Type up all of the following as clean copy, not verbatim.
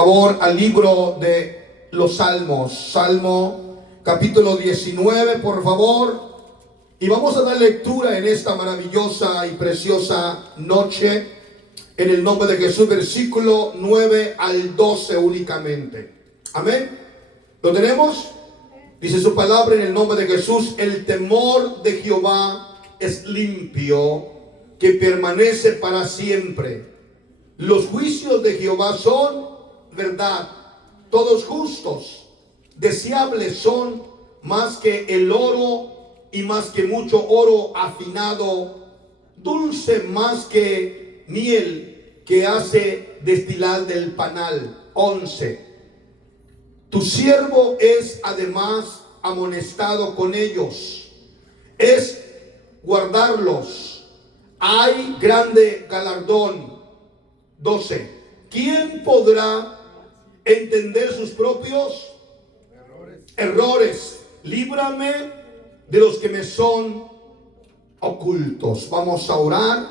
favor al libro de los Salmos, Salmo capítulo 19, por favor. Y vamos a dar lectura en esta maravillosa y preciosa noche, en el nombre de Jesús, versículo 9 al 12 únicamente. Amén. ¿Lo tenemos? Dice su palabra en el nombre de Jesús: el temor de Jehová es limpio, que permanece para siempre. Los juicios de Jehová son verdad, todos justos. Deseables son más que el oro y más que mucho oro afinado, dulce más que miel que hace destilar del panal. 11. Tu siervo es además amonestado con ellos, es guardarlos. Hay grande galardón. 12. ¿Quién podrá entender sus propios errores? Líbrame de los que me son ocultos. Vamos a orar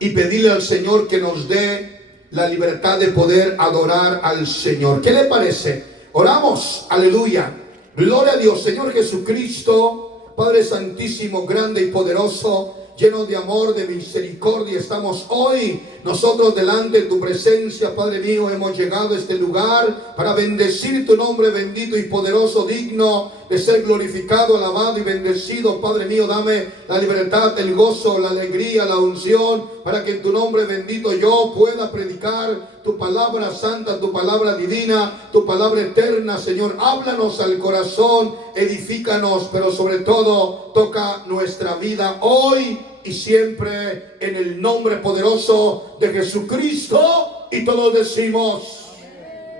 y pedirle al Señor que nos dé la libertad de poder adorar al Señor. ¿Qué le parece? Oramos, aleluya, gloria a Dios. Señor Jesucristo, Padre santísimo, grande y poderoso, lleno de amor, de misericordia, estamos hoy nosotros delante de tu presencia, Padre mío. Hemos llegado a este lugar para bendecir tu nombre bendito y poderoso, digno de ser glorificado, alabado y bendecido. Padre mío, dame la libertad, el gozo, la alegría, la unción, para que en tu nombre bendito yo pueda predicar tu palabra santa, tu palabra divina, tu palabra eterna. Señor, háblanos al corazón, edifícanos, pero sobre todo toca nuestra vida hoy y siempre, en el nombre poderoso de Jesucristo. Y todos decimos: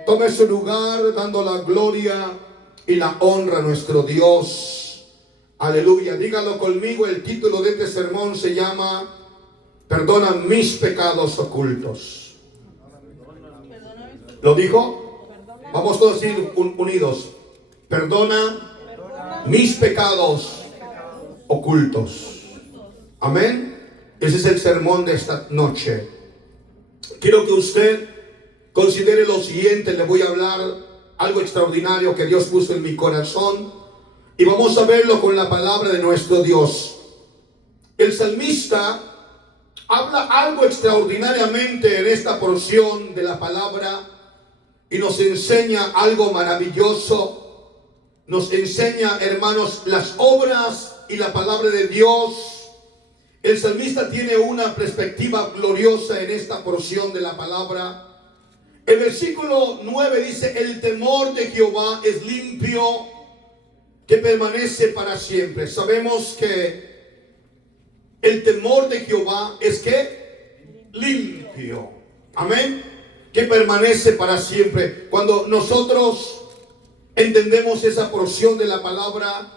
tome su lugar, dando la gloria y la honra a nuestro Dios. Aleluya. Dígalo conmigo. El título de este sermón se llama: perdona mis pecados ocultos. ¿Lo dijo? Vamos todos a ir unidos. Perdona mis pecados ocultos. Amén. Ese es el sermón de esta noche. Quiero que usted considere lo siguiente. Le voy a hablar algo extraordinario que Dios puso en mi corazón, y vamos a verlo con la palabra de nuestro Dios. El salmista habla algo extraordinariamente en esta porción de la palabra y nos enseña algo maravilloso. Nos enseña, hermanos, las obras y la palabra de Dios. El salmista tiene una perspectiva gloriosa en esta porción de la palabra. El versículo 9 dice: el temor de Jehová es limpio, que permanece para siempre. Sabemos que el temor de Jehová es que limpio. Amén. Que permanece para siempre. Cuando nosotros entendemos esa porción de la palabra,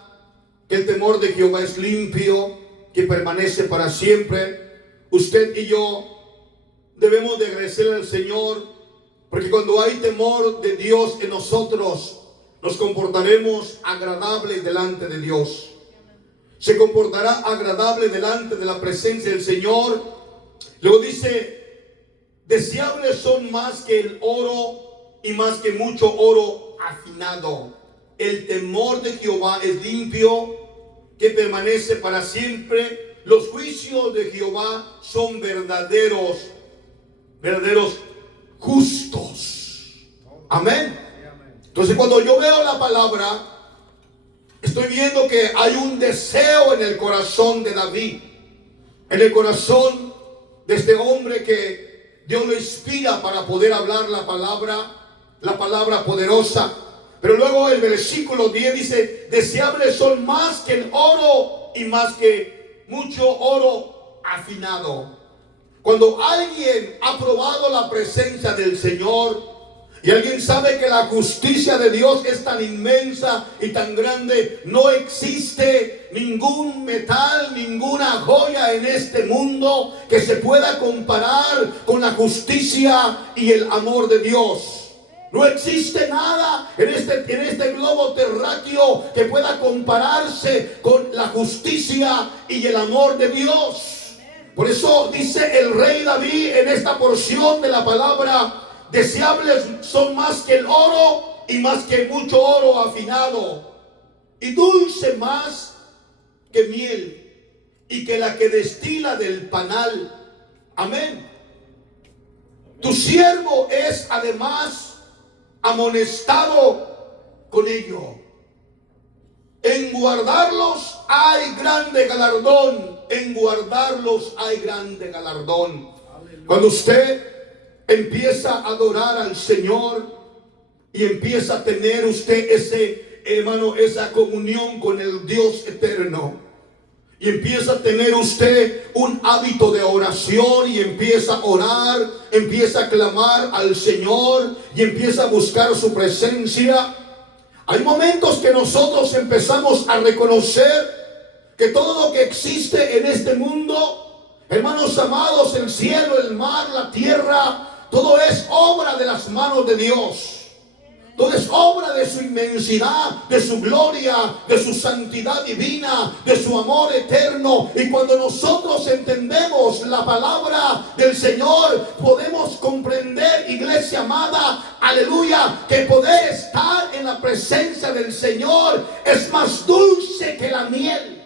que el temor de Jehová es limpio, que permanece para siempre, usted y yo debemos de agradecer al Señor, porque cuando hay temor de Dios en nosotros, nos comportaremos agradables delante de Dios. Se comportará agradable delante de la presencia del Señor. Luego dice: deseables son más que el oro y más que mucho oro afinado. El temor de Jehová es limpio, que permanece para siempre. Los juicios de Jehová son verdaderos justos. Amén. Entonces, cuando yo veo la palabra, estoy viendo que hay un deseo en el corazón de David, en el corazón de este hombre que Dios lo inspira para poder hablar la palabra poderosa. Pero luego el versículo 10 dice: deseables son más que el oro y más que mucho oro afinado. Cuando alguien ha probado la presencia del Señor y alguien sabe que la justicia de Dios es tan inmensa y tan grande, no existe ningún metal, ninguna joya en este mundo que se pueda comparar con la justicia y el amor de Dios. No existe nada en este globo terráqueo que pueda compararse con la justicia y el amor de Dios. Por eso dice el rey David en esta porción de la palabra: deseables son más que el oro y más que mucho oro afinado, y dulce más que miel y que la que destila del panal. Amén. Tu siervo es además amonestado con ello. En guardarlos hay grande galardón. En guardarlos hay grande galardón. Cuando usted empieza a adorar al Señor y empieza a tener usted esa comunión con el Dios eterno, y empieza a tener usted un hábito de oración y empieza a orar, empieza a clamar al Señor y empieza a buscar su presencia, hay momentos que nosotros empezamos a reconocer que todo lo que existe en este mundo, hermanos amados, el cielo, el mar, la tierra, todo es obra de las manos de Dios. Todo es obra de su inmensidad, de su gloria, de su santidad divina, de su amor eterno. Y cuando nosotros entendemos la palabra del Señor, podemos comprender, iglesia amada, aleluya, que poder estar en la presencia del Señor es más dulce que la miel.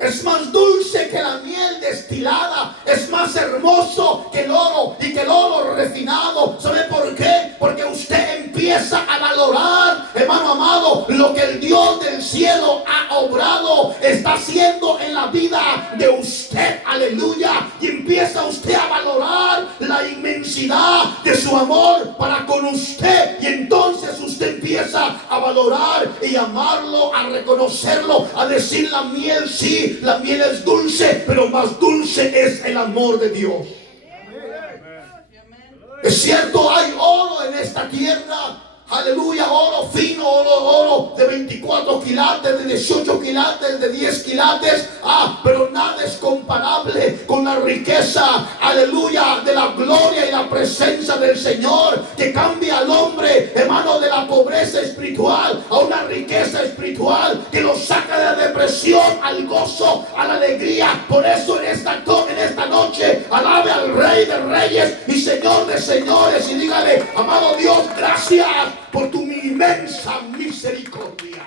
Es más dulce que la miel destilada. Es más hermoso que el oro y que el oro refinado. ¿Sabe por qué? Porque usted empieza a valorar, hermano amado, lo que el Dios del cielo ha obrado, está haciendo en la vida de usted. Aleluya. Y empieza usted a valorar la inmensidad de su amor para con usted. Y entonces usted empieza a valorar y amarlo, a reconocerlo, a decir: la miel sí, la miel es dulce, pero más dulce es el amor de Dios. Es cierto, hay oro en esta tierra. Aleluya, oro fino, oro de 24 quilates, de 18 quilates, de 10 quilates. Pero nada es comparable con la riqueza, aleluya, de la gloria y la presencia del Señor, que cambia al hombre, hermano, de la pobreza espiritual a una riqueza espiritual, que lo saca de la depresión al gozo, a la alegría. Por eso en esta noche alabe al Rey de Reyes y Señor de Señores, y dígale: amado Dios, gracias por tu inmensa misericordia.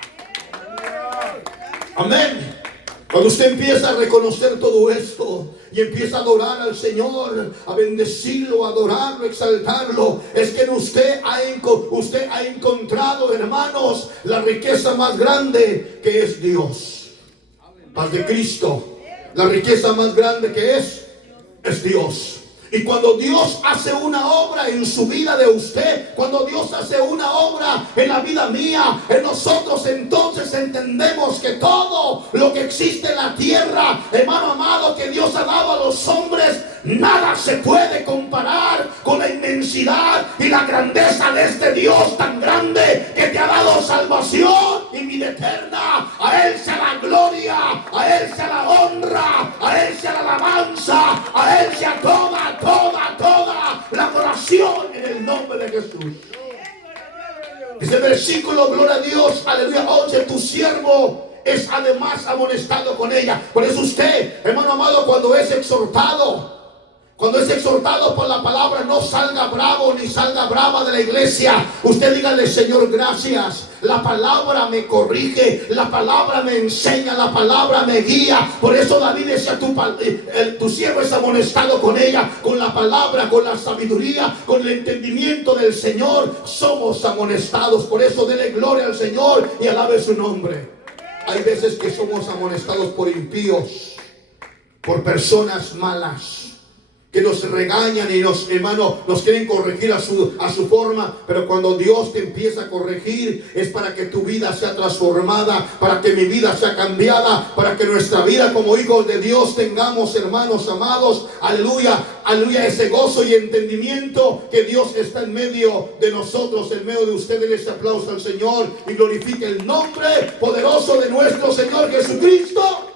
Amén. Cuando usted empieza a reconocer todo esto y empieza a adorar al Señor, a bendecirlo, a adorarlo, a exaltarlo, es que usted ha encontrado, hermanos, la riqueza más grande, que es Dios. Paz de Cristo. La riqueza más grande que es Dios. Y cuando Dios hace una obra en su vida de usted, cuando Dios hace una obra en la vida mía, en nosotros, entonces entendemos que todo lo que existe en la tierra, hermano amado, que Dios ha dado a los hombres, nada se puede comparar con la inmensidad y la grandeza de este Dios tan grande, que te ha dado salvación y vida eterna. A Él sea la gloria, a Él sea la honra, a Él sea la alabanza, a Él sea toda la adoración en el nombre de Jesús. Ese versículo, gloria a Dios, aleluya, 11: tu siervo es además amonestado con ella. Por eso usted, hermano amado, cuando es exhortado por la palabra, no salga bravo ni salga brava de la iglesia. Usted dígale: Señor, gracias. La palabra me corrige, la palabra me enseña, la palabra me guía. Por eso David decía: tu siervo es amonestado con ella, con la palabra, con la sabiduría, con el entendimiento del Señor. Somos amonestados. Por eso dele gloria al Señor y alabe su nombre. Hay veces que somos amonestados por impíos, por personas malas, que nos regañan y nos quieren corregir a su forma. Pero cuando Dios te empieza a corregir, es para que tu vida sea transformada, para que mi vida sea cambiada, para que nuestra vida como hijos de Dios tengamos, hermanos amados, aleluya, ese gozo y entendimiento que Dios está en medio de nosotros, en medio de ustedes. Ese aplauso al Señor y glorifique el nombre poderoso de nuestro Señor Jesucristo.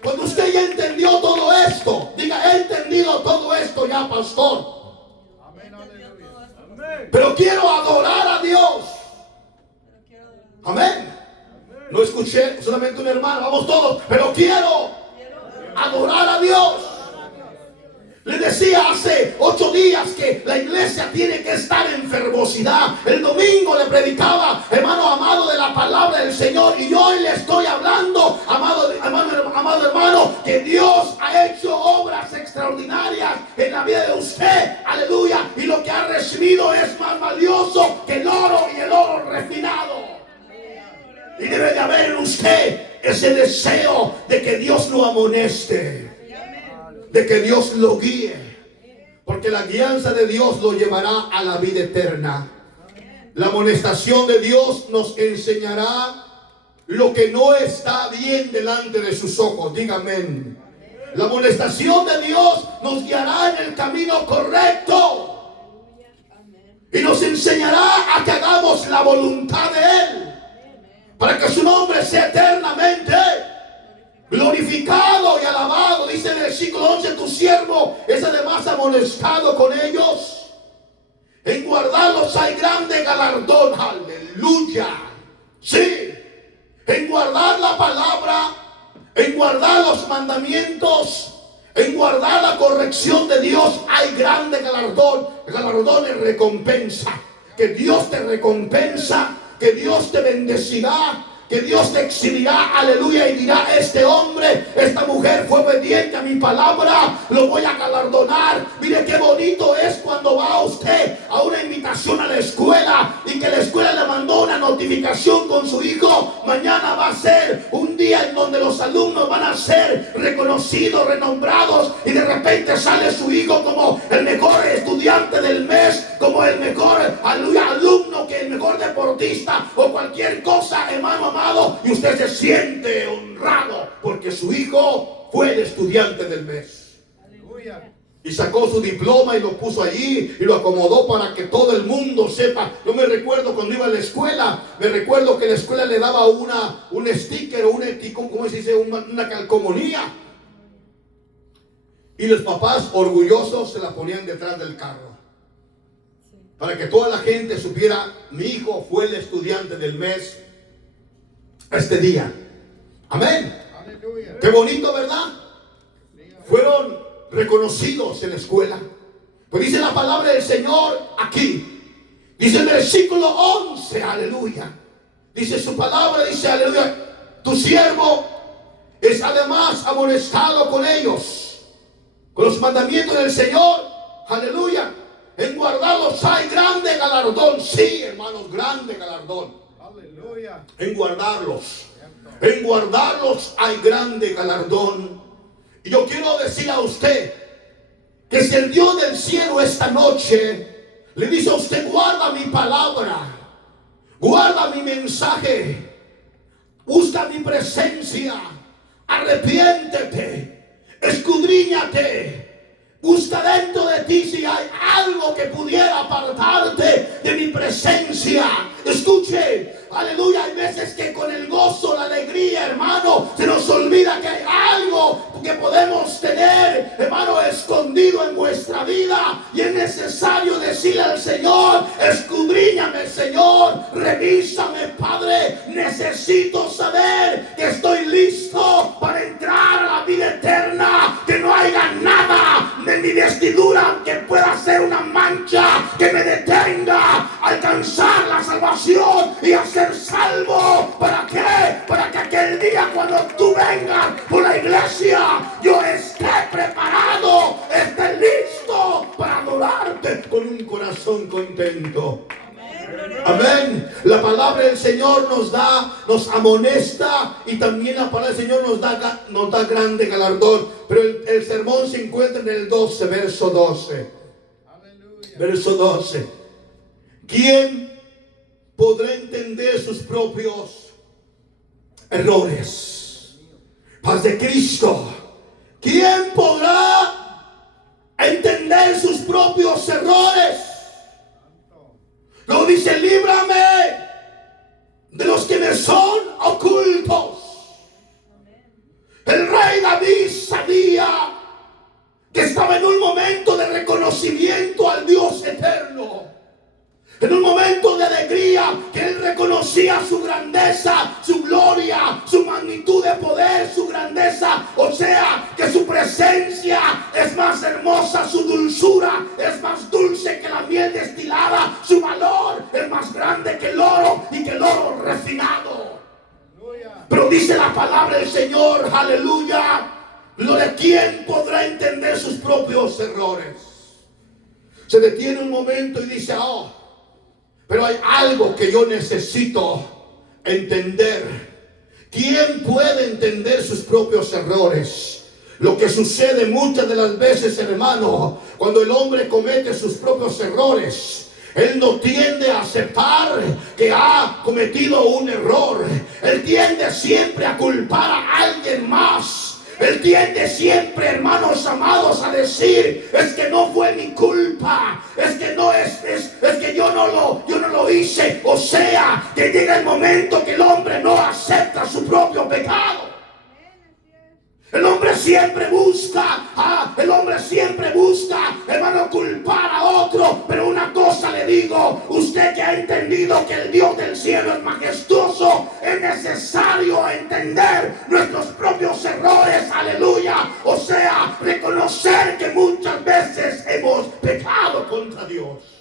Cuando usted ya entendió todo esto, diga: he entendido todo esto ya, pastor. Amén, aleluya. Pero quiero adorar a Dios. Amén. No escuché solamente un hermano, vamos todos. Pero quiero adorar a Dios. Le decía hace 8 días que la iglesia tiene que estar en fervosidad. El domingo le predicaba, hermano amado, de la palabra del Señor. Y hoy le estoy hablando, amado hermano, que Dios ha hecho obras extraordinarias en la vida de usted. Aleluya. Y lo que ha recibido es más valioso que el oro y el oro refinado. Y debe de haber en usted ese deseo de que Dios lo amoneste, de que Dios lo guíe, porque la guianza de Dios lo llevará a la vida eterna. La amonestación de Dios nos enseñará lo que no está bien delante de sus ojos. Dígame. La amonestación de Dios nos guiará en el camino correcto y nos enseñará a que hagamos la voluntad de Él, para que su nombre sea eternamente glorificado y alabado. Dice en el versículo 11: tu siervo es además amonestado con ellos. En guardarlos hay grande galardón. Aleluya. Sí. En guardar la palabra, en guardar los mandamientos, en guardar la corrección de Dios hay grande galardón. Galardón es recompensa. Que Dios te recompensa, que Dios te bendecirá, que Dios te exhibirá, aleluya, y dirá: este hombre, esta mujer fue obediente a mi palabra, lo voy a galardonar. Mire qué bonito es cuando va usted a una invitación a la escuela y que la escuela le mandó una notificación con su hijo: mañana va a ser un día en donde los alumnos van a ser reconocidos, renombrados, y de repente sale su hijo como el mejor estudiante del mes, como el mejor, aleluya, alumno, que el mejor deportista o cualquier cosa, hermano amado, y usted se siente honrado porque su hijo fue el estudiante del mes. Aleluya. Y sacó su diploma y lo puso allí y lo acomodó para que todo el mundo sepa. Yo me recuerdo cuando iba a la escuela, me recuerdo que la escuela le daba un sticker o un eticón, ¿cómo se dice? Una calcomanía. Y los papás orgullosos se la ponían detrás del carro, para que toda la gente supiera: mi hijo fue el estudiante del mes este día. Amén. Aleluya. Qué bonito, ¿verdad? Fueron reconocidos en la escuela. Pues dice la palabra del Señor aquí. Dice el versículo 11, aleluya. Dice su palabra, dice, aleluya: tu siervo es además amonestado con ellos, con los mandamientos del Señor. Aleluya. En guardarlos hay grande galardón. Sí, hermanos, grande galardón. Aleluya. En guardarlos hay grande galardón. Y yo quiero decir a usted que si el Dios del cielo esta noche le dice a usted: guarda mi palabra, guarda mi mensaje, busca mi presencia, arrepiéntete, escudriñate, busca dentro de ti si hay algo que pudiera apartarte de mi presencia. Escuche, aleluya, hay veces que con el gozo, la alegría, hermano, se nos olvida que hay algo que podemos tener, hermano, escondido en vuestra vida, y es necesario decirle al Señor: escudriñame, Señor, revísame, Padre, necesito saber que estoy listo para entrar a la vida eterna, que no haya nada de mi vestidura que pueda ser una mancha que me detenga a alcanzar la salvación y a ser salvo. ¿Para qué? Para que aquel día, cuando tú vengas por la iglesia, yo esté preparado, esté listo para adorarte con un corazón contento. Amén. La palabra del Señor nos amonesta, y también la palabra del Señor nos da grande galardón. Pero el sermón se encuentra en el 12, verso 12. Aleluya. Verso 12. ¿Quién podrá entender sus propios errores? Paz de Cristo. ¿Quién podrá entender sus propios errores? Luego dice: líbrame de los que me son ocultos. El rey David sabía que estaba en un momento de reconocimiento al Dios eterno, en un momento de alegría, que él reconocía su grandeza, su gloria, su magnitud de poder, su grandeza. O sea, que su presencia es más hermosa, su dulzura es más dulce que la miel destilada, su valor es más grande que el oro y que el oro refinado. Pero dice la palabra del Señor, aleluya, lo de quién podrá entender sus propios errores. Se detiene un momento y dice, oh, pero hay algo que yo necesito entender. ¿Quién puede entender sus propios errores? Lo que sucede muchas de las veces, hermano, cuando el hombre comete sus propios errores, él no tiende a aceptar que ha cometido un error. Él tiende siempre a culpar a alguien más. Él tiende siempre, hermanos amados, a decir, es que no fue mi culpa, es que no es que yo no lo hice. O sea, que llega el momento que el hombre no acepta su propio pecado. El hombre siempre busca, hermano, culpar a otro. Pero una cosa le digo, usted que ha entendido que el Dios del cielo es majestuoso, es necesario entender nuestros propios errores, aleluya. O sea, reconocer que muchas veces hemos pecado contra Dios.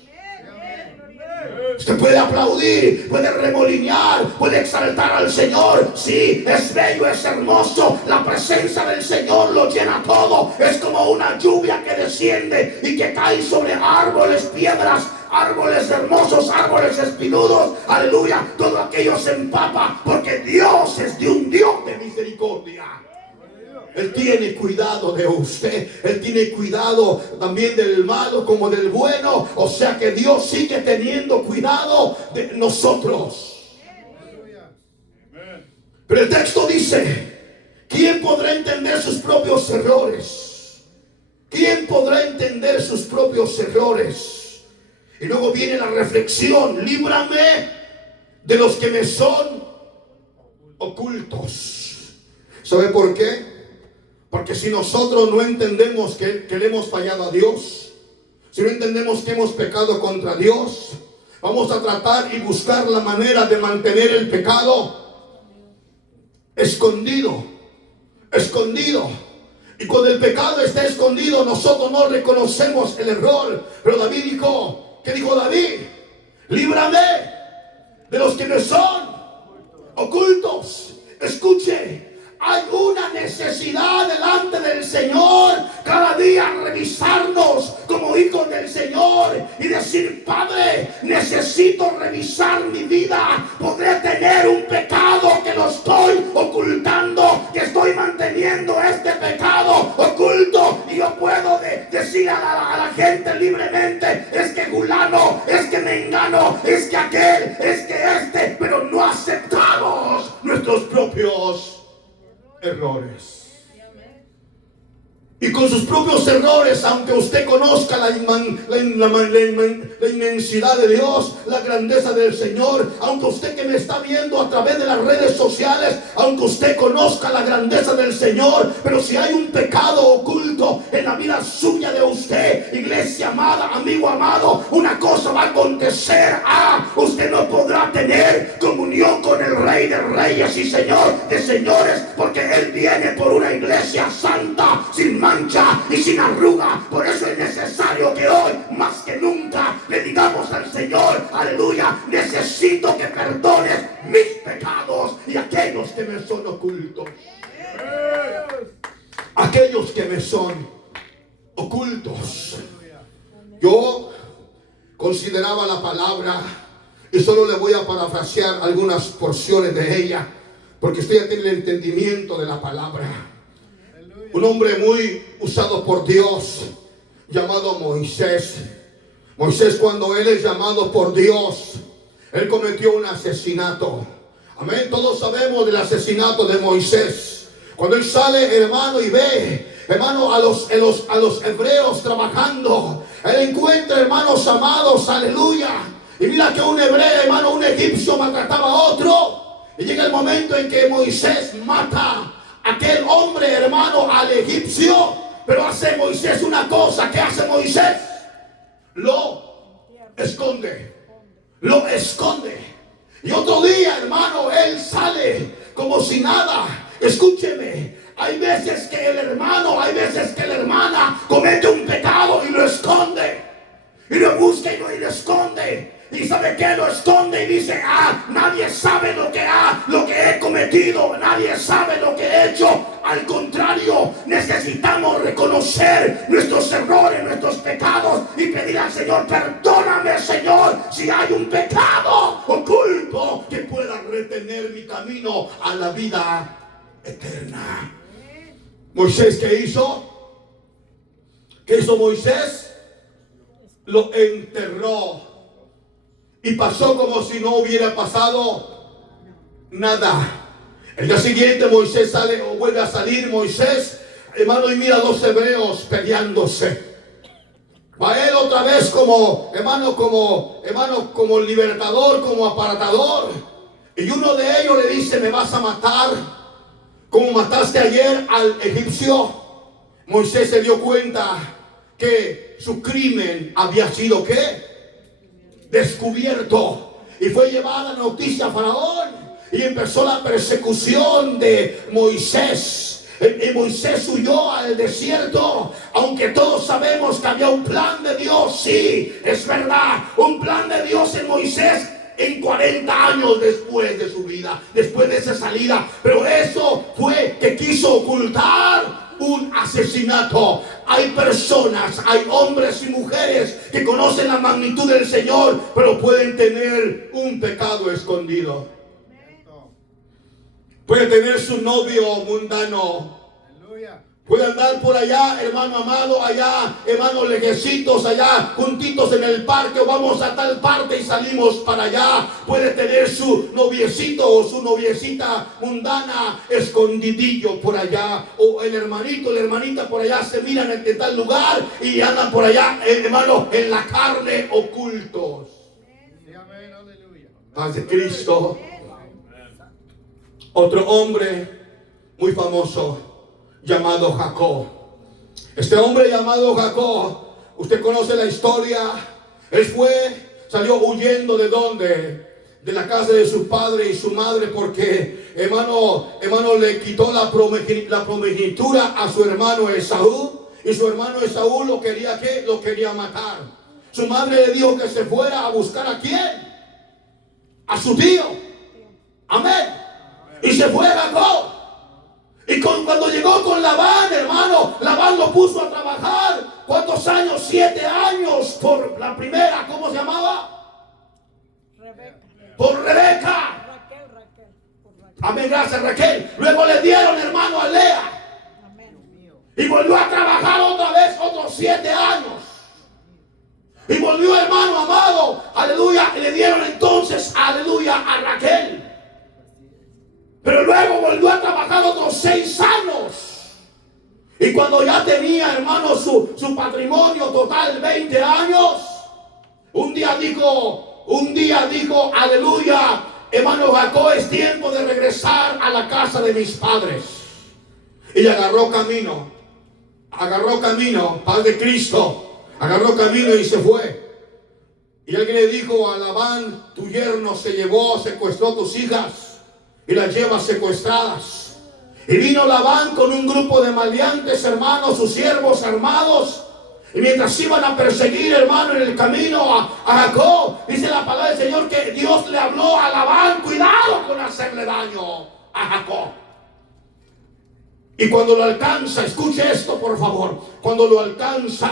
Usted puede aplaudir, puede remolinear, puede exaltar al Señor. Sí, es bello, es hermoso. La presencia del Señor lo llena todo. Es como una lluvia que desciende y que cae sobre árboles, piedras, árboles hermosos, árboles espinudos. Aleluya, todo aquello se empapa porque Dios es de un Dios de misericordia. Él tiene cuidado de usted. Él tiene cuidado también del malo como del bueno. O sea que Dios sigue teniendo cuidado de nosotros. Pero el texto dice, ¿quién podrá entender sus propios errores? ¿Quién podrá entender sus propios errores? Y luego viene la reflexión, líbrame de los que me son ocultos. ¿Sabe por qué? Porque si nosotros no entendemos que le hemos fallado a Dios, si no entendemos que hemos pecado contra Dios, vamos a tratar y buscar la manera de mantener el pecado escondido. Y cuando el pecado está escondido, nosotros no reconocemos el error. Pero David dijo, ¿qué dijo David? Líbrame de los que me son ocultos. Escuche. Hay una necesidad delante del Señor cada día revisarnos como hijos del Señor y decir, Padre, necesito revisar mi vida. Podré tener un pecado que lo estoy ocultando, que estoy manteniendo este pecado oculto, y yo puedo decir a la gente libremente, es que fulano, es que mengano, es que aquel, es que este, pero no aceptamos nuestros propios errores. Y con sus propios errores, aunque usted conozca la inmensidad de Dios, la grandeza del Señor, aunque usted que me está viendo a través de las redes sociales, aunque usted conozca la grandeza del Señor, pero si hay un pecado oculto en la vida suya de usted, iglesia amada, amigo amado, una cosa va a acontecer. Usted no podrá tener comunión con el Rey de Reyes y Señor de Señores, porque Él viene por una iglesia santa, sin mancha y sin arruga. Por eso es necesario que hoy más que nunca le digamos al Señor, aleluya, necesito que perdones mis pecados y aquellos que me son ocultos. Aquellos que me son ocultos. Yo consideraba la palabra y solo le voy a parafrasear algunas porciones de ella, porque estoy aquí en el entendimiento de la palabra. Un hombre muy usado por Dios, llamado Moisés. Moisés, cuando él es llamado por Dios, él cometió un asesinato. Amén. Todos sabemos del asesinato de Moisés. Cuando él sale, hermano, y ve, hermano, a los hebreos trabajando, él encuentra, hermanos amados, aleluya. Y mira que un hebreo, hermano, un egipcio maltrataba a otro. Y llega el momento en que Moisés mata aquel hombre, hermano, al egipcio. Pero hace Moisés una cosa. ¿Qué hace Moisés? Lo esconde. Y otro día, hermano, él sale como si nada. Escúcheme, hay veces que el hermano, hay veces que la hermana comete un pecado y lo esconde. Y lo busca y lo esconde. ¿Y sabe qué? Lo esconde y dice, nadie sabe lo que he cometido, nadie sabe lo que he hecho. Al contrario, necesitamos reconocer nuestros errores, nuestros pecados y pedir al Señor, perdóname, Señor, si hay un pecado oculto que pueda retener mi camino a la vida eterna. Moisés, ¿qué hizo? ¿Qué hizo Moisés? Lo enterró. Y pasó como si no hubiera pasado nada. El día siguiente Moisés sale o vuelve a salir Moisés, hermano, y mira a dos hebreos peleándose. Va él otra vez como como libertador, como apartador. Y uno de ellos le dice, me vas a matar como mataste ayer al egipcio. Moisés se dio cuenta que su crimen había sido ¿qué? Descubierto. Y fue llevada la noticia a Faraón. Y empezó la persecución de Moisés. Y Moisés huyó al desierto. Aunque todos sabemos que había un plan de Dios. Sí, es verdad. Un plan de Dios en Moisés en 40 años después de su vida, después de esa salida. Pero eso fue que quiso ocultar un asesinato. Hay personas, hay hombres y mujeres que conocen la magnitud del Señor, pero pueden tener un pecado escondido. Puede tener su novio mundano. Puede andar por allá, hermano amado, allá, hermanos lejecitos, allá, juntitos en el parque, o vamos a tal parte y salimos para allá. Puede tener su noviecito o su noviecita mundana escondidillo por allá, o el hermanito, la hermanita por allá se miran en tal lugar y andan por allá, hermano, en la carne ocultos. Paz de Cristo. Otro hombre muy famoso llamado Jacob. Este hombre llamado Jacob, usted conoce la historia. Él salió huyendo ¿de dónde? De la casa de su padre y su madre, porque hermano le quitó la primogenitura a su hermano Esaú, y su hermano Esaú lo quería ¿qué? Lo quería matar. Su madre le dijo que se fuera a buscar ¿a quién? A su tío. Amén. Y se fue Jacob. Y cuando llegó con Labán, hermano, Labán lo puso a trabajar. ¿Cuántos años? 7 años por la primera. ¿Cómo se llamaba? Rebeca. Por Rebeca. Raquel. Amén, gracias Raquel. Luego le dieron, hermano, a Lea. Amén. Y volvió a trabajar otra vez otros 7 años. Y volvió, hermano amado, aleluya, y le dieron entonces, aleluya, a Raquel. Pero luego volvió a trabajar otros 6 años. Y cuando ya tenía, hermano, su patrimonio total, 20 años, un día dijo, aleluya, hermano Jacob, es tiempo de regresar a la casa de mis padres. Y agarró camino, Paz de Cristo, agarró camino y se fue. Y alguien le dijo a Labán, tu yerno secuestró tus hijas y las lleva secuestradas. Y vino Labán con un grupo de maleantes, hermanos, sus siervos armados. Y mientras iban a perseguir, hermano, en el camino a Jacob, dice la palabra del Señor que Dios le habló a Labán, cuidado con hacerle daño a Jacob. Y cuando lo alcanza, escuche esto por favor, cuando lo alcanza,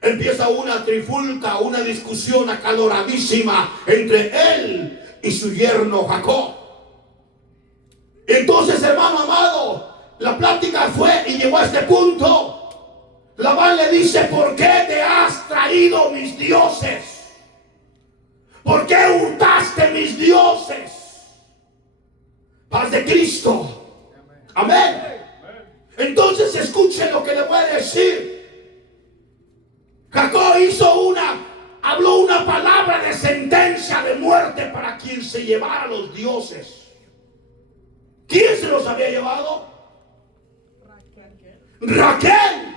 empieza una trifulca, una discusión acaloradísima entre él y su yerno Jacob. Entonces, hermano amado, la plática fue y llegó a este punto. Labán le dice, ¿por qué te has traído mis dioses? ¿Por qué hurtaste mis dioses? Paz de Cristo. Amén. Entonces escuche lo que le voy a decir. Jacob habló una palabra de sentencia de muerte para quien se llevara los dioses. ¿Quién se los había llevado? Raquel.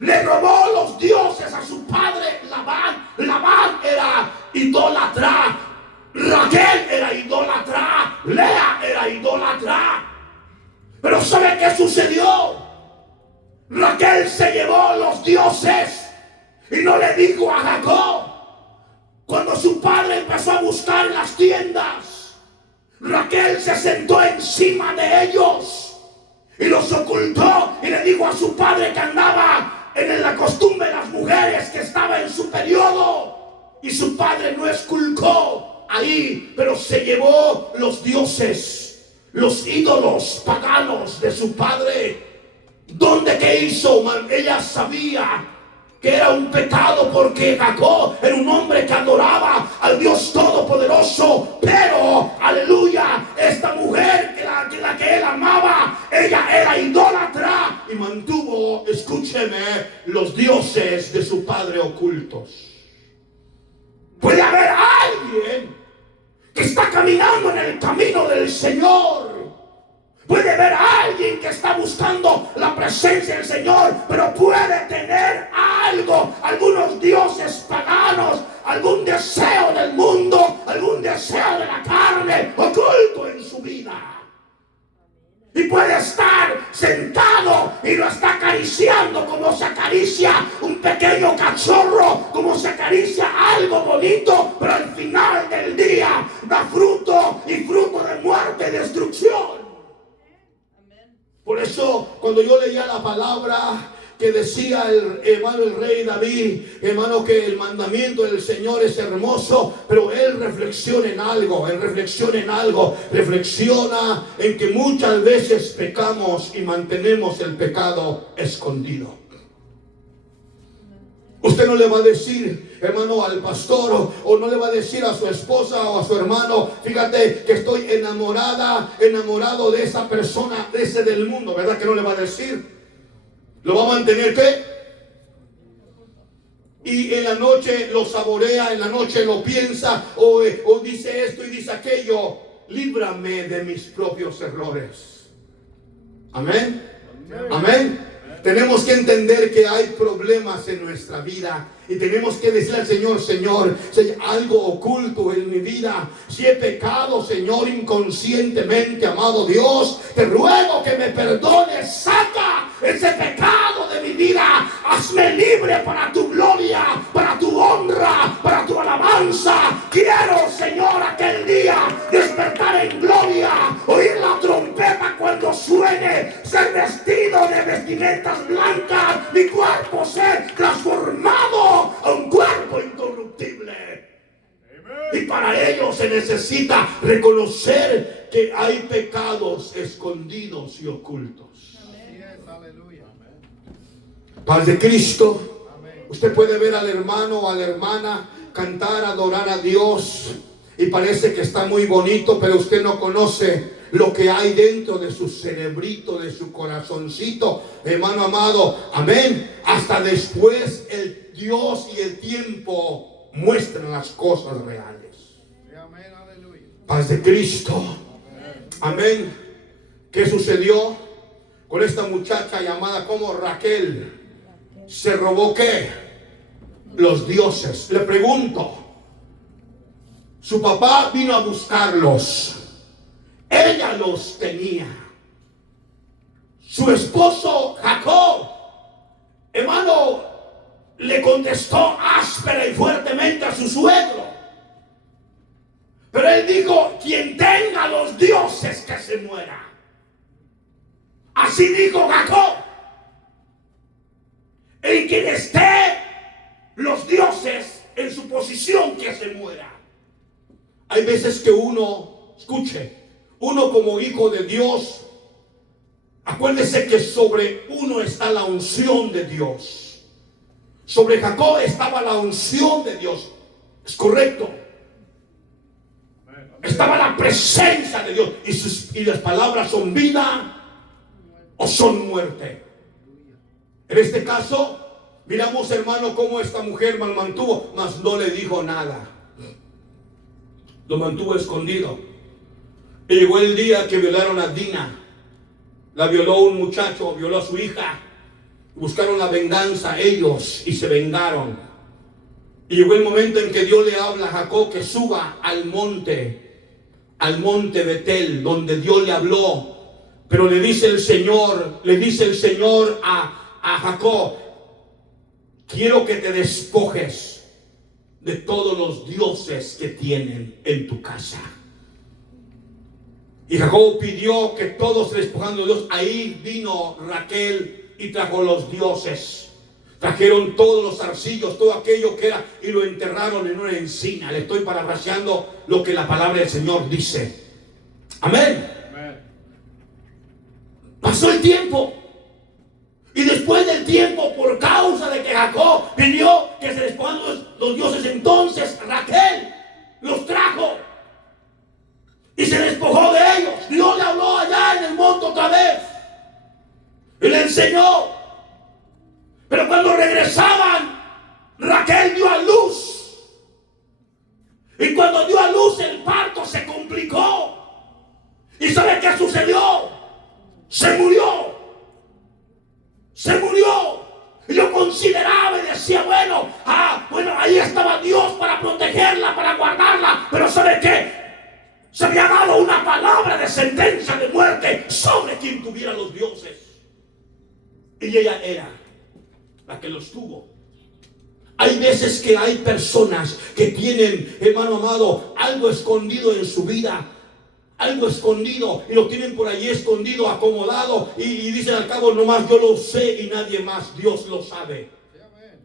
Le robó los dioses a su padre Labán. Labán era idólatra. Raquel era idólatra, Lea era idólatra. Pero ¿sabe qué sucedió? Raquel se llevó los dioses y no le dijo a Jacob. Cuando su padre empezó a buscar en las tiendas, Raquel se sentó encima de ellos y los ocultó y le dijo a su padre que andaba en la costumbre de las mujeres, que estaba en su periodo, y su padre no esculcó ahí, pero se llevó los dioses, los ídolos paganos de su padre. ¿Dónde qué hizo? Ella sabía que era un pecado, porque Jacob era un hombre que adoraba al Dios Todopoderoso, pero aleluya, esta mujer la que él amaba, ella era idólatra y mantuvo, escúcheme, los dioses de su padre ocultos. Puede haber alguien que está caminando en el camino del Señor. Puede haber alguien que está buscando la presencia del Señor, pero puede tener algo, algunos dioses paganos, algún deseo del mundo, algún deseo de la carne oculto en su vida. Y puede estar sentado y lo está acariciando como se acaricia un pequeño cachorro, como se acaricia algo bonito, pero al final del día da fruto, y fruto de muerte y destrucción. Por eso, cuando yo leía la palabra que decía el rey David, hermano, que el mandamiento del Señor es hermoso, pero él reflexiona en algo, reflexiona en que muchas veces pecamos y mantenemos el pecado escondido. Usted no le va a decir, hermano, al pastor, o no le va a decir a su esposa o a su hermano, fíjate que estoy enamorado de esa persona, de ese del mundo, ¿verdad que no le va a decir? ¿Lo va a mantener qué? Y en la noche lo saborea, en la noche lo piensa, o dice esto y dice aquello. Líbrame de mis propios errores. Amén. Amén. Tenemos que entender que hay problemas en nuestra vida y tenemos que decirle al Señor, Señor, si hay algo oculto en mi vida, si he pecado, Señor, inconscientemente, amado Dios, te ruego que me perdones, saca ese pecado de mi vida, hazme libre para tu gloria, para tu honra, para tu alabanza. Quiero, Señor, aquel día despertar en gloria, oír la trompeta cuando suene, ser vestido de vestimentas blancas, mi cuerpo ser transformado a un cuerpo incorruptible. Y para ello se necesita reconocer que hay pecados escondidos y ocultos. Paz de Cristo. Usted puede ver al hermano o a la hermana cantar, adorar a Dios, y parece que está muy bonito, pero usted no conoce lo que hay dentro de su cerebrito, de su corazoncito, hermano amado. Amén. Hasta después el Dios y el tiempo muestran las cosas reales. Paz de Cristo. Amén. ¿Qué sucedió con esta muchacha llamada como Raquel? ¿Se robó qué? Los dioses. Le pregunto. Su papá vino a buscarlos. Ella los tenía. Su esposo Jacob, hermano, le contestó áspera y fuertemente a su suegro. Pero él dijo: quien tenga los dioses, que se muera. Así dijo Jacob. El quien esté los dioses en su posición, que se muera. Hay veces que uno, escuche, uno como hijo de Dios, acuérdese que sobre uno está la unción de Dios. Sobre Jacob estaba la unción de Dios. Es correcto. Estaba la presencia de Dios. Y las palabras son vida o son muerte. En este caso, miramos, hermano, cómo esta mujer mantuvo, mas no le dijo nada. Lo mantuvo escondido. Y llegó el día que violaron a Dina. La violó un muchacho, violó a su hija. Buscaron la venganza ellos y se vengaron. Y llegó el momento en que Dios le habla a Jacob que suba al monte Betel, donde Dios le habló. Pero le dice el Señor a Jacob: quiero que te despojes de todos los dioses que tienen en tu casa. Y Jacob pidió que todos se despojaran de Dios. Ahí vino Raquel y trajo los dioses. Trajeron todos los zarcillos, todo aquello que era, y lo enterraron en una encina. Le estoy parafraseando lo que la palabra del Señor dice. Amén. Pasó el tiempo. Y después del tiempo, por causa de que Jacob pidió que se despojaran los dioses, entonces Raquel los trajo y se despojó de ellos. Dios le habló allá en el monte otra vez y le enseñó. Pero cuando regresaban, Raquel dio a luz. Y cuando dio a luz, el parto se complicó. ¿Y sabe qué sucedió? Se murió. Se murió. Y yo consideraba y decía, bueno, ahí estaba Dios para protegerla, para guardarla. Pero ¿sabe qué? Se había dado una palabra de sentencia de muerte sobre quien tuviera los dioses. Y ella era la que los tuvo. Hay veces que hay personas que tienen, hermano amado, algo escondido en su vida. Algo escondido, y lo tienen por ahí escondido, acomodado, y dicen al cabo, nomás yo lo sé y nadie más. Dios lo sabe,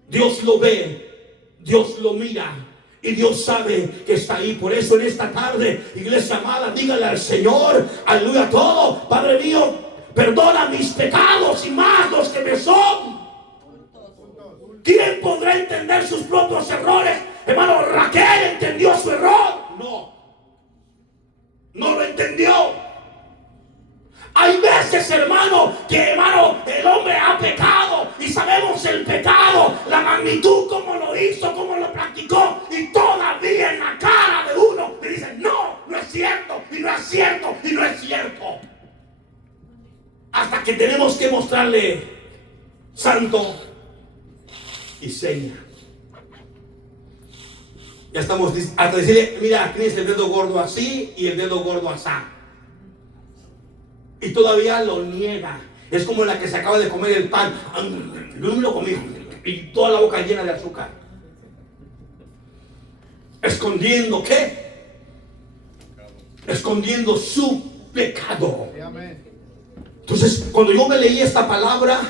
Dios lo ve, Dios lo mira, y Dios sabe que está ahí. Por eso en esta tarde, iglesia amada, dígale al Señor, aleluya, todo: Padre mío, perdona mis pecados y más los que me son. ¿Quién podrá entender sus propios errores? Hermano, Raquel entendió su error. No lo entendió. Hay veces, hermano, que el hombre ha pecado y sabemos el pecado, la magnitud, cómo lo hizo, cómo lo practicó, y todavía en la cara de uno le dicen, no es cierto, y no es cierto, y no es cierto. Hasta que tenemos que mostrarle santo y seña. Ya estamos hasta decirle, mira, tienes el dedo gordo así y el dedo gordo así. Y todavía lo niega. Es como la que se acaba de comer el pan. Yo no me lo comí. Y toda la boca llena de azúcar. ¿Escondiendo qué? Escondiendo su pecado. Entonces, cuando yo me leí esta palabra,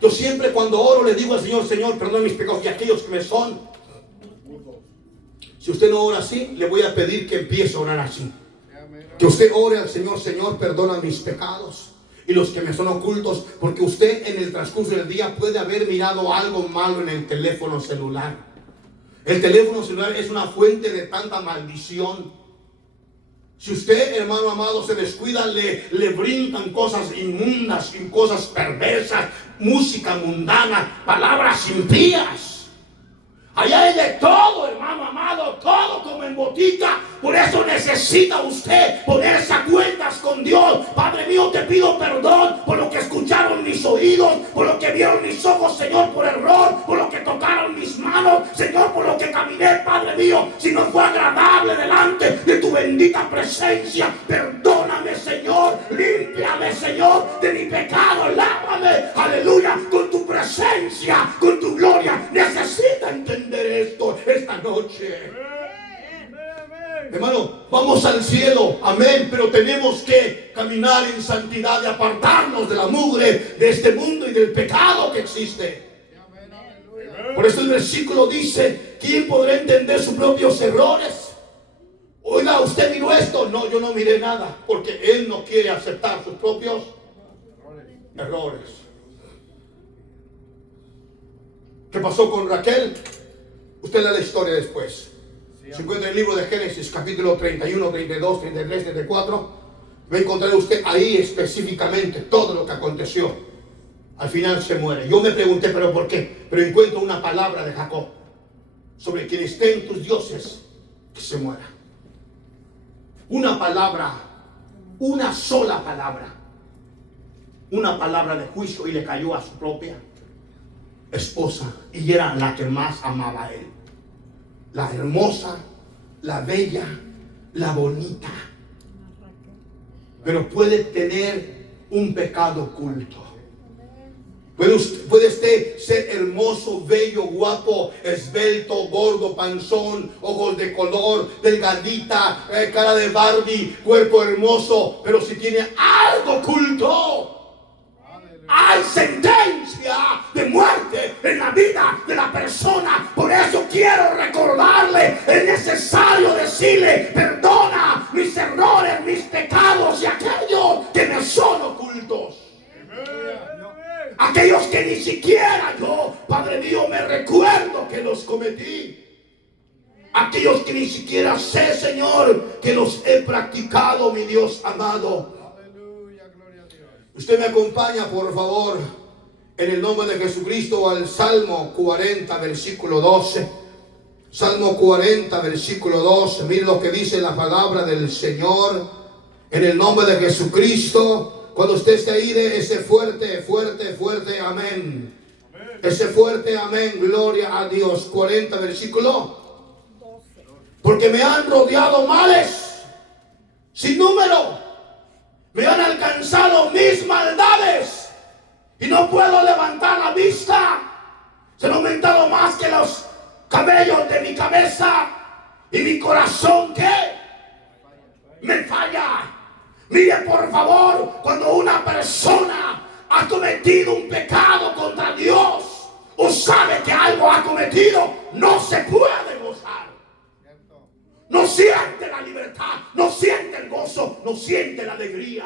yo siempre cuando oro le digo al Señor, Señor, perdona mis pecados y aquellos que me son. Si usted no ora así, le voy a pedir que empiece a orar así. Que usted ore al Señor, Señor, perdona mis pecados y los que me son ocultos, porque usted en el transcurso del día puede haber mirado algo malo en el teléfono celular. El teléfono celular es una fuente de tanta maldición. Si usted, hermano amado, se descuida, le brindan cosas inmundas, cosas perversas, música mundana, palabras impías. Allá hay de todo, hermano amado, todo como en botica. Por eso necesita usted ponerse a cuentas con Dios. Padre mío, te pido perdón por lo que escucharon mis oídos, por lo que vieron mis ojos, Señor, por error, por lo que tocaron mis manos, Señor, por lo que caminé, Padre mío, si no fue agradable delante de tu bendita presencia. Perdóname, Señor, límpiame, Señor, de mi pecado, lávame, aleluya, con tu presencia, con tu gloria. Necesita entender esto esta noche. Hermano, vamos al cielo, amén, pero tenemos que caminar en santidad y apartarnos de la mugre de este mundo y del pecado que existe. Por eso el versículo dice, ¿quién podrá entender sus propios errores? Oiga, ¿usted miró esto? No, yo no miré nada, porque él no quiere aceptar sus propios errores. ¿Qué pasó con Raquel? Usted lee la historia después. Se encuentra en el libro de Génesis, capítulo 31, 32, 33, 34. Va a encontrar usted ahí específicamente todo lo que aconteció. Al final se muere. Yo me pregunté, ¿pero por qué? Pero encuentro una palabra de Jacob sobre quien estén tus dioses, que se muera. Una palabra, una sola palabra. Una palabra de juicio, y le cayó a su propia esposa, y era la que más amaba a él. la hermosa, la bella, la bonita. Pero puede tener un pecado oculto. Puede usted ser hermoso, bello, guapo, esbelto, gordo, panzón, ojos de color, delgadita, cara de Barbie, cuerpo hermoso, pero si tiene algo oculto, hay sentencia de muerte en la vida de la persona. Por eso quiero recordarle, es necesario decirle: perdona mis errores, mis pecados y aquellos que me son ocultos. Aquellos que ni siquiera yo, Padre mío, me recuerdo que los cometí. Aquellos que ni siquiera sé, Señor, que los he practicado, mi Dios amado. Usted me acompaña, por favor, en el nombre de Jesucristo, al Salmo 40, versículo 12. Salmo 40, versículo 12. Mire lo que dice la palabra del Señor. En el nombre de Jesucristo. Cuando usted esté ahí, de ese fuerte, fuerte, fuerte amén. Ese fuerte amén, gloria a Dios. 40, versículo 12. Porque me han rodeado males sin número, me han alcanzado mis maldades y no puedo levantar la vista. Se han aumentado más que los cabellos de mi cabeza y mi corazón que me falla. Mire, por favor, cuando una persona ha cometido un pecado contra Dios o sabe que algo ha cometido, no se puede gozar. No siente la libertad, no siente el gozo, no siente la alegría.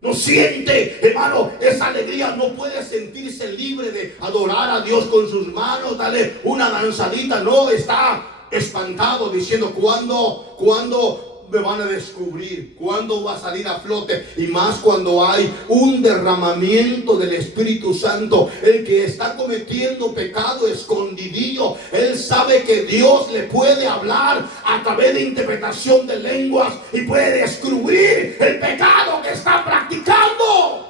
No siente, hermano, esa alegría. No puede sentirse libre de adorar a Dios con sus manos, darle una danzadita. No, está espantado diciendo: ¿Cuándo me van a descubrir? ¿Cuándo va a salir a flote? Y más cuando hay un derramamiento del Espíritu Santo. El que está cometiendo pecado escondidillo, él sabe que Dios le puede hablar a través de interpretación de lenguas y puede descubrir el pecado que está practicando.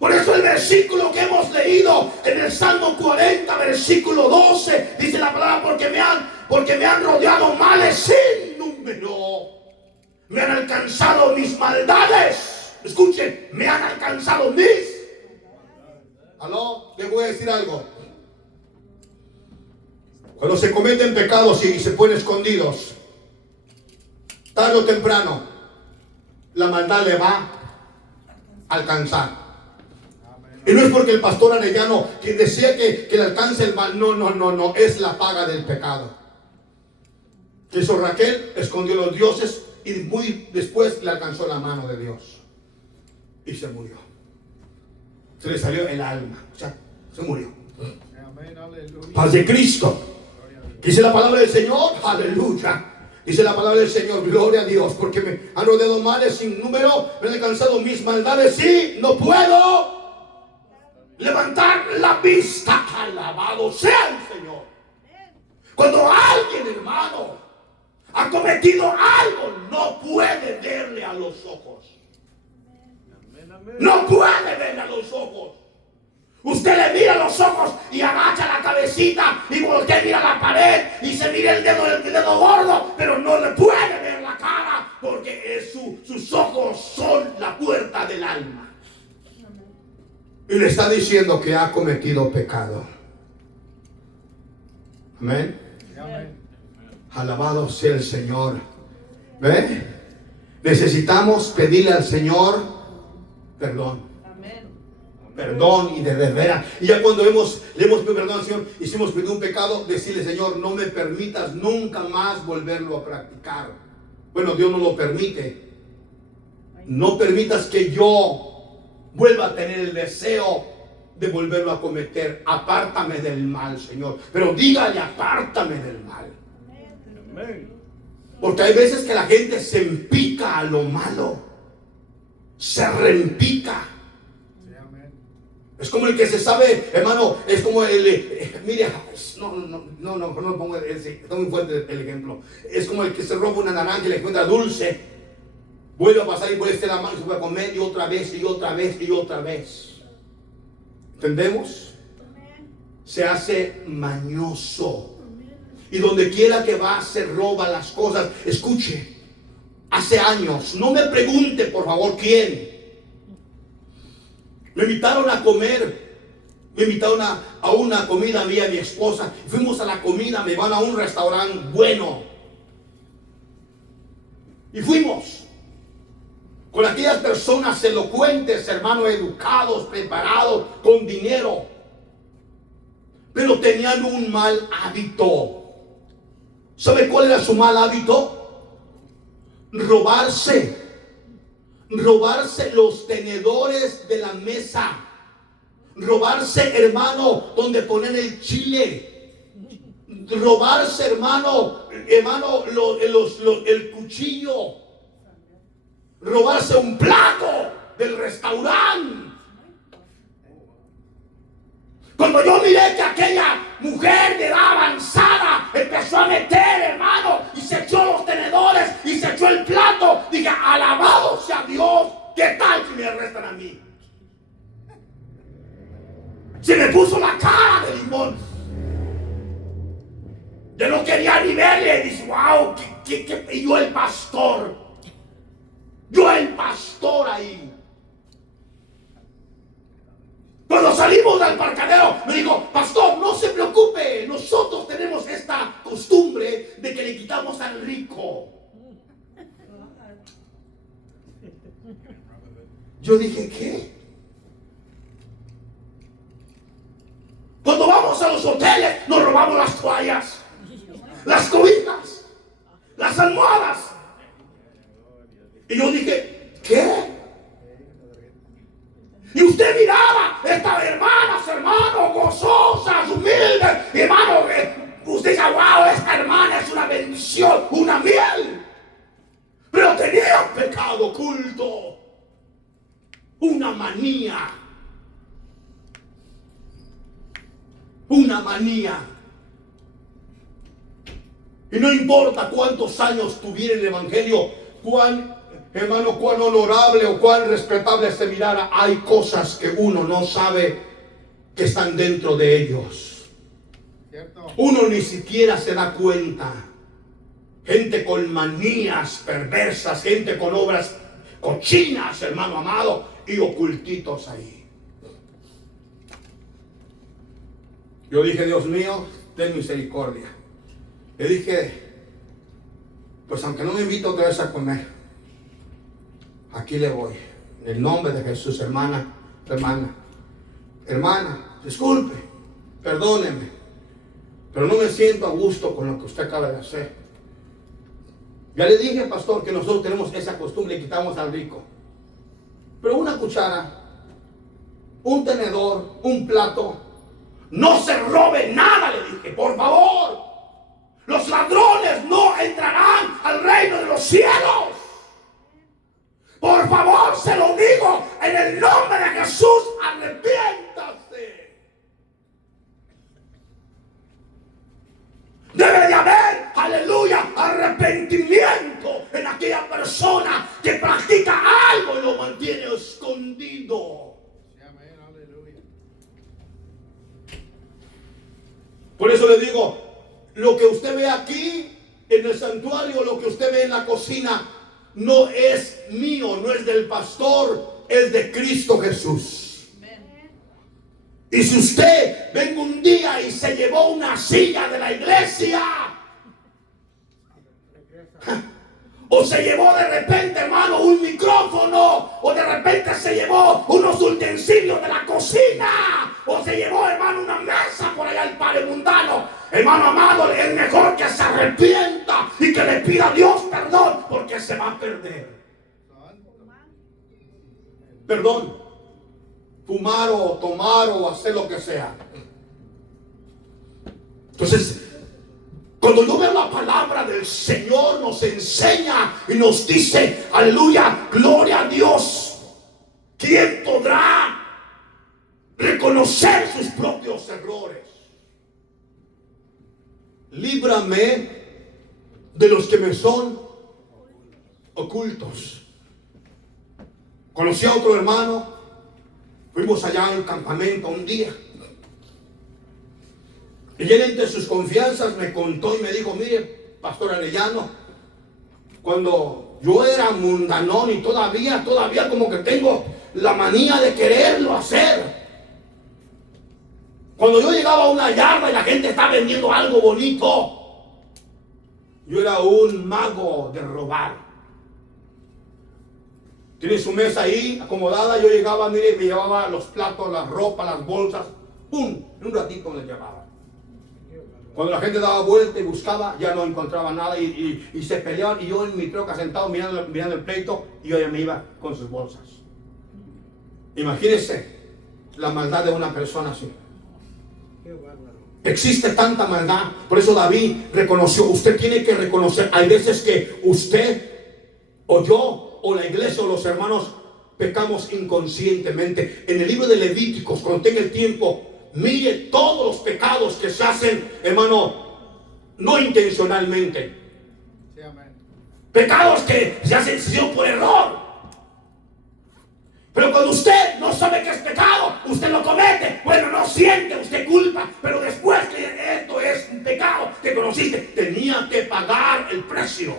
Por eso el versículo que hemos leído en el Salmo 40, versículo 12, dice la palabra: porque me han rodeado males sin número, me han alcanzado mis maldades. Escuchen, me han alcanzado mis. ¿Aló? Les voy a decir algo. Cuando se cometen pecados y se ponen escondidos, tarde o temprano la maldad le va a alcanzar. Y no es porque el pastor Arellano quien desea que le alcance el mal. No, es la paga del pecado. Que hizo Raquel, escondió los dioses y muy después le alcanzó la mano de Dios y se murió. Se le salió el alma, o sea, se murió. Paz de Cristo. Dice la palabra del Señor, aleluya. Dice la palabra del Señor, gloria a Dios, porque me han rodeado males sin número, me han alcanzado mis maldades y no puedo levantar la vista. Alabado sea el Señor. Cuando alguien, hermano, ha cometido algo, no puede verle a los ojos. No puede verle a los ojos. Usted le mira a los ojos y agacha la cabecita y voltea y mira la pared y se mira el dedo gordo, pero no le puede ver la cara porque sus ojos son la puerta del alma. Y le está diciendo que ha cometido pecado. Amén. Alabado sea el Señor. ¿Ve? Necesitamos pedirle al Señor perdón. Perdón y de veras. Y ya cuando le hemos pedido perdón al Señor y si hemos pedido un pecado, decirle: Señor, no me permitas nunca más volverlo a practicar. Bueno, Dios no lo permite. No permitas que yo vuelva a tener el deseo de volverlo a cometer. Apártame del mal, Señor. Pero dígale: apártame del mal. Porque hay veces que la gente se empica a lo malo, se reempica. Es como el que se sabe, hermano, es como mire, no pongo está muy fuerte el ejemplo. Es como el que se roba una naranja y le encuentra dulce, vuelve a pasar y vuelve a estar la mano y se va a comer y otra vez y otra vez y otra vez. ¿Entendemos? Se hace mañoso. Y donde quiera que va se roba las cosas. Escuche, hace años, no me pregunte por favor quién. Me invitaron a comer. Me invitaron a una comida mía, mi esposa. Fuimos a la comida, me van a un restaurante bueno. Y fuimos con aquellas personas elocuentes, hermanos, educados, preparados, con dinero. Pero tenían un mal hábito. ¿Sabe cuál era su mal hábito? Robarse los tenedores de la mesa. Robarse, hermano, donde ponen el chile. Robarse, hermano, el cuchillo. Robarse un plato del restaurante. Cuando yo miré que aquella mujer de edad avanzada empezó a meter, hermano, y se echó los tenedores y se echó el plato, dije, alabado sea Dios, ¿qué tal si me arrestan a mí? Se me puso la cara de limón. Yo no quería ni verle. Y dice, wow, y yo el pastor ahí. Cuando salimos del parquadero, me dijo, pastor, no se preocupe, nosotros tenemos esta costumbre de que le quitamos al rico. Yo dije, ¿qué? Cuando vamos a los hoteles, nos robamos las toallas, las cobijas, las almohadas. Y yo dije, ¿qué? Y usted miraba estas hermanas, hermanos, gozosas, humildes, hermano, usted dice, wow, esta hermana es una bendición, una miel. Pero tenía un pecado oculto, una manía. Una manía. Y no importa cuántos años tuviera el evangelio, cuán honorable o cuán respetable se mirara, hay cosas que uno no sabe que están dentro de ellos. ¿Cierto? Uno ni siquiera se da cuenta. Gente con manías perversas, gente con obras cochinas, hermano amado, y ocultitos ahí. Yo dije, Dios mío, ten misericordia. Le dije, pues aunque no me invito otra vez a comer, aquí le voy. En el nombre de Jesús, hermana, disculpe, perdóneme, pero no me siento a gusto con lo que usted acaba de hacer. Ya le dije, pastor, que nosotros tenemos esa costumbre y quitamos al rico. Pero una cuchara, un tenedor, un plato, no se robe nada, le dije, por favor. Los ladrones no entrarán al reino de los cielos. Por favor, se lo digo, en el nombre de Jesús, arrepiéntase. Debe de haber, aleluya, arrepentimiento en aquella persona que practica algo y lo mantiene escondido. Por eso le digo, lo que usted ve aquí en el santuario, lo que usted ve en la cocina, no es mío, no es del pastor, es de Cristo Jesús. Y si usted venga un día y se llevó una silla de la iglesia, o se llevó de repente, hermano, un micrófono, o de repente se llevó unos utensilios de la cocina, o se llevó, hermano, una mesa por allá al padre mundano, hermano amado, es mejor que se arrepienta y que le pida a Dios perdón, porque se va a perder. Perdón, fumar o tomar o hacer lo que sea. Entonces, cuando yo veo la palabra del Señor, nos enseña y nos dice, aleluya, gloria a Dios. ¿Quién podrá reconocer sus propios errores? Líbrame de los que me son ocultos. Conocí a otro hermano, fuimos allá en el campamento un día. Y él entre sus confianzas me contó y me dijo, mire, Pastor Arellano, cuando yo era mundanón y todavía como que tengo la manía de quererlo hacer. Cuando yo llegaba a una yarda y la gente estaba vendiendo algo bonito, yo era un mago de robar. Tiene su mesa ahí acomodada, yo llegaba, mire, me llevaba los platos, la ropa, las bolsas, ¡pum! En un ratito me las llevaba. Cuando la gente daba vuelta y buscaba, ya no encontraba nada y se peleaban, y yo en mi troca sentado mirando el pleito, y yo ya me iba con sus bolsas. Imagínense la maldad de una persona así. Existe tanta maldad. Por eso David reconoció. Usted tiene que reconocer. Hay veces que usted o yo o la iglesia o los hermanos pecamos inconscientemente. En el libro de Levíticos, cuando tenga el tiempo, mire todos los pecados que se hacen, hermano, no intencionalmente. Sí, amén. Pecados que se hacen por error. Pero cuando usted no sabe que es pecado, usted lo comete. Bueno, no siente usted culpa, pero después que esto es un pecado que conociste, tenía que pagar el precio.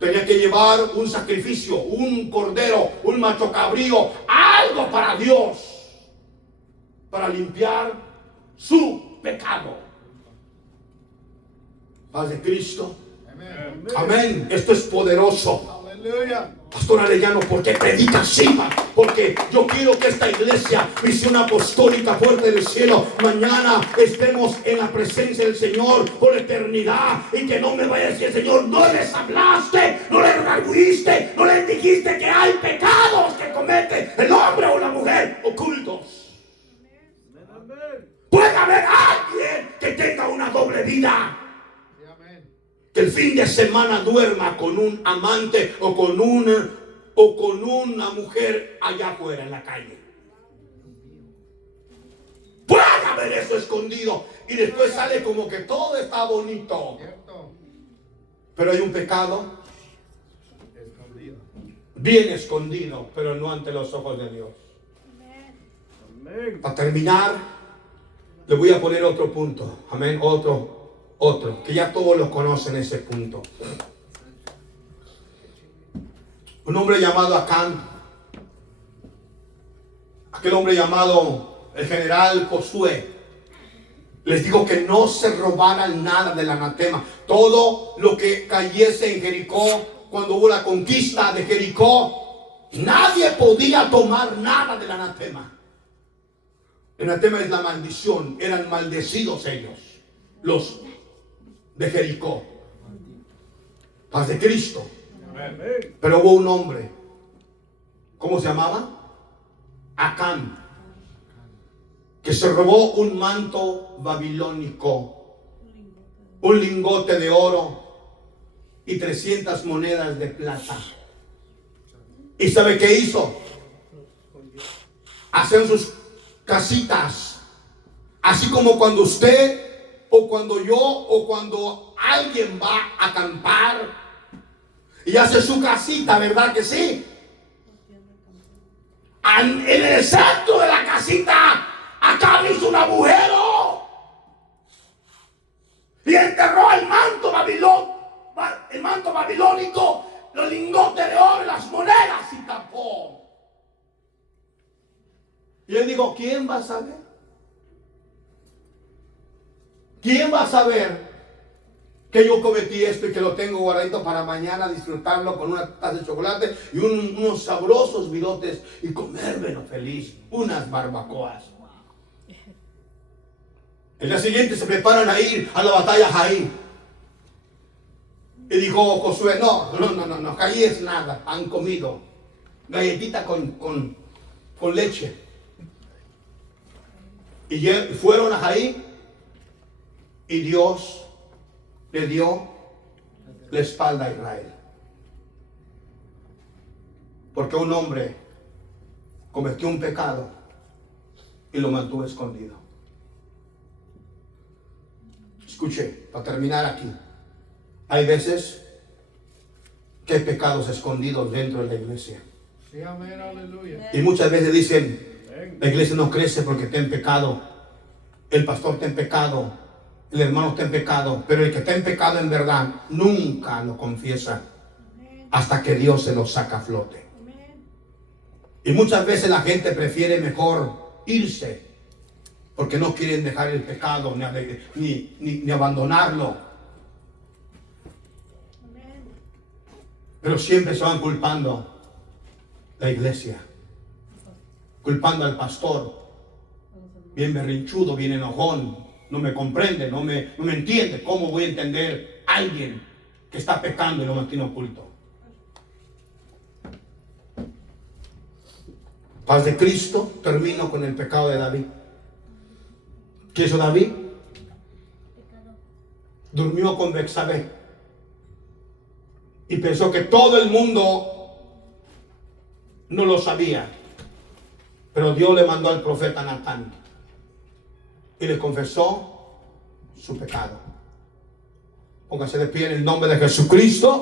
Tenía que llevar un sacrificio, un cordero, un macho cabrío, algo para Dios, para limpiar su pecado. Paz de Cristo. Amén. Amén. Esto es poderoso. Aleluya. Pastor Arellano, ¿por qué predica así? Porque yo quiero que esta iglesia, Visión Apostólica Fuerte del Cielo, mañana estemos en la presencia del Señor por la eternidad, y que no me vaya a decir, Señor, no les hablaste, no les arguiste, no les dijiste que hay pecados que comete el hombre o la mujer ocultos. Puede haber alguien que tenga una doble vida, que el fin de semana duerma con un amante o con una mujer allá afuera en la calle. Puede haber eso escondido y después sale como que todo está bonito. Pero hay un pecado Escondido. bien escondido, pero no ante los ojos de Dios. Amén. Para terminar, le voy a poner otro punto. Amén. Otro, que ya todos lo conocen, ese punto. Un hombre llamado Acán, aquel hombre llamado el general Josué, les dijo que no se robaran nada del anatema. Todo lo que cayese en Jericó, cuando hubo la conquista de Jericó, nadie podía tomar nada del anatema. El anatema es la maldición. Eran maldecidos ellos, los de Jericó. Paz de Cristo. Amén. Pero hubo un hombre, ¿cómo se llamaba? Acán, que se robó un manto babilónico, un lingote de oro y 300 monedas de plata. ¿Y sabe qué hizo? Hacían sus casitas, así como cuando usted o cuando yo o cuando alguien va a acampar y hace su casita, ¿verdad que sí? En el centro de la casita, acá hizo un agujero y enterró el manto babilónico, los lingotes de oro, las monedas, y tapó. Y él dijo, ¿quién va a saber? ¿Quién va a saber que yo cometí esto y que lo tengo guardadito para mañana disfrutarlo con una taza de chocolate y unos sabrosos virotes y comérmelo feliz, unas barbacoas? El día siguiente se preparan a ir a la batalla Jaí. Y dijo Josué, no, Jaí es nada, han comido galletita con leche. Y fueron a Jaí y Dios le dio la espalda a Israel. Porque un hombre cometió un pecado y lo mantuvo escondido. Escuche, para terminar aquí, hay veces que hay pecados escondidos dentro de la iglesia. Sí, amén, aleluya. Y muchas veces dicen, Amén. la iglesia no crece porque está en pecado. el pastor está en pecado, el hermano está en pecado, pero el que está en pecado en verdad nunca lo confiesa hasta que Dios se lo saca a flote. Y muchas veces la gente prefiere mejor irse porque no quieren dejar el pecado ni abandonarlo. Pero siempre se van culpando la iglesia, culpando al pastor, bien berrinchudo, bien enojón, no me comprende, no me entiende. ¿Cómo voy a entender a alguien que está pecando y lo mantiene oculto? Paz de Cristo. Termino con el pecado de David. ¿Qué hizo David? Durmió con Betsabé y pensó que todo el mundo no lo sabía, pero Dios le mandó al profeta Natán y le confesó su pecado. Póngase de pie en el nombre de Jesucristo.